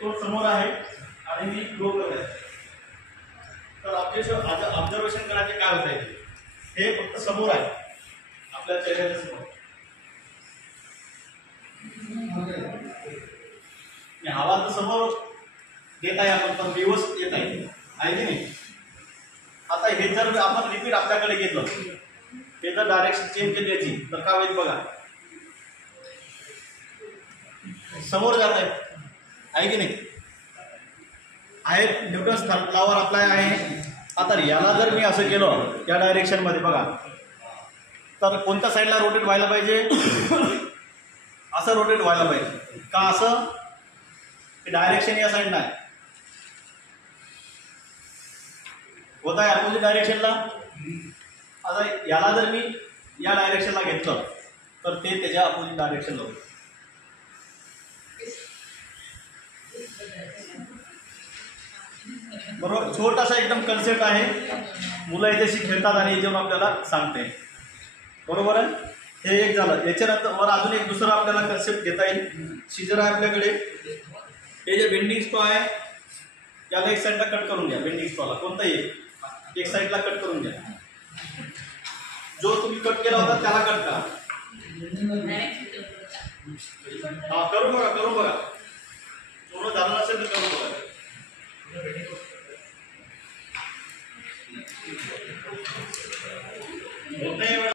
तो समोर आहे आणि मी ग्रो करत आहे. तर ऑब्झर्वेशन करायचे काय होत आहे, हे फक्त समोर आहे आपल्या चेहऱ्याच्या समोर. हवा तर समोर देत आहे आपण, पण दिवस येत आहे की नाही. आता हे जर आपण रिपीट आपल्याकडे घेतलं, हे जर डायरेक्शन चेंज केली याची, तर काय होईल बघा, समोर जात आहे की नाही. आहे न्यूटन्स लॉवर अप्लाय आहे. आता याला जर मी असं केलं या डायरेक्शन मध्ये बघा, तर कोणत्या साईडला रोटेट व्हायला पाहिजे, असं रोटेट व्हायला पाहिजे का, असं डायरेक्शन या साईडला आहे होत आहे अपोजिट डायरेक्शनला. आता याला जर मी या डायरेक्शनला घेतलं तर ते त्याच्या अपोजिट डायरेक्शनला होतं. बरोबर, छोटासा एकदम कन्सेप्ट आहे, मुलं याच्याशी खेळतात आणि याच्यावर आपल्याला सांगते. बरोबर आहे, हे एक झालं. याच्यानंतर वर अजून एक दुसरा आपल्याला कन्सेप्ट घेता येईल. सीजर आहे आपल्याकडे, हे जे बेंडिंग स्ट्रॉ आहे याला एक साईडला कट करून घ्या. बेंडिंग स्ट्रॉला कोणताही एक साईडला कट करून घ्या. जो तुम्ही कट केला होता त्याला कट करा. हा, करून बघा.